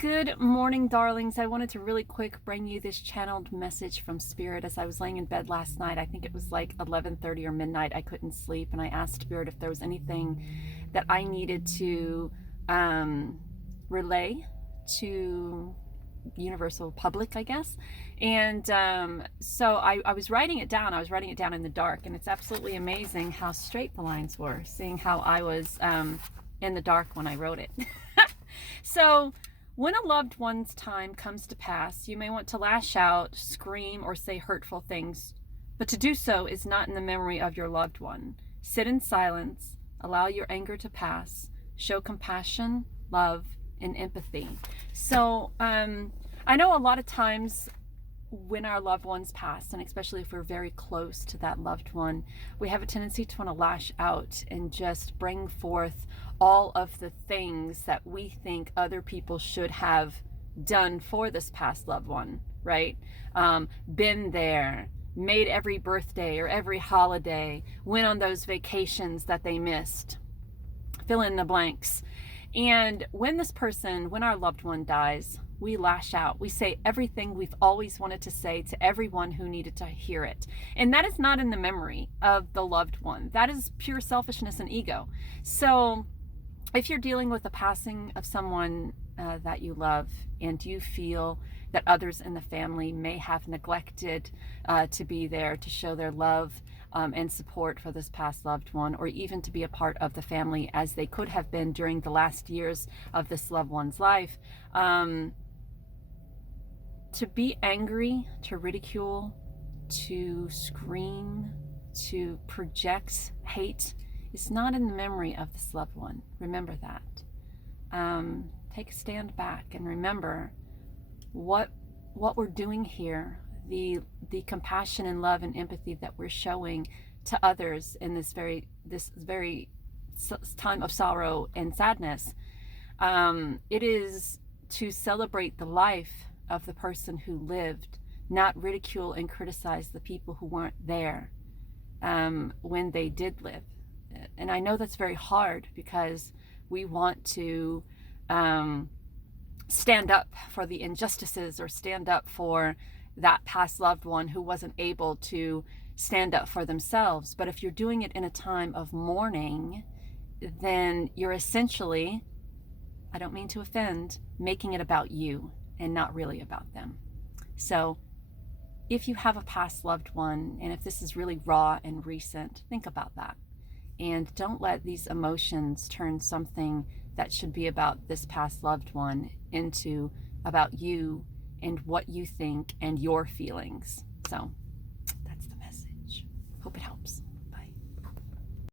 Good morning, darlings. I wanted to really quick bring you this channeled message from Spirit as I was laying in bed last night. I think it was like 11:30 or midnight. I couldn't sleep, and I asked Spirit if there was anything that I needed to relay to universal public, I guess. And so I was writing it down. I was writing it down in the dark, and it's absolutely amazing how straight the lines were, seeing how I was in the dark when I wrote it. So when a loved one's time comes to pass, you may want to lash out, scream, or say hurtful things, but to do so is not in the memory of your loved one. Sit in silence, allow your anger to pass, show compassion, love, and empathy. So I know a lot of times when our loved ones pass, and especially if we're very close to that loved one, we have a tendency to want to lash out and just bring forth all of the things that we think other people should have done for this past loved one, right? Been there, made every birthday or every holiday, went on those vacations that they missed, fill in the blanks. And when our loved one dies, we lash out. We say everything we've always wanted to say to everyone who needed to hear it. And that is not in the memory of the loved one. That is pure selfishness and ego. So if you're dealing with the passing of someone that you love, and you feel that others in the family may have neglected to be there to show their love and support for this past loved one, or even to be a part of the family as they could have been during the last years of this loved one's life, to be angry, to ridicule, to scream, to project hate is not in the memory of this loved one. Remember that. Take a stand back and remember what we're doing here, the compassion and love and empathy that we're showing to others in this very time of sorrow and sadness. It is to celebrate the life of the person who lived, not ridicule and criticize the people who weren't there when they did live. And I know that's very hard because we want to stand up for the injustices or stand up for that past loved one who wasn't able to stand up for themselves. But if you're doing it in a time of mourning, then you're essentially, I don't mean to offend, making it about you and not really about them. So if you have a past loved one, and if this is really raw and recent, think about that. And don't let these emotions turn something that should be about this past loved one into about you and what you think and your feelings. So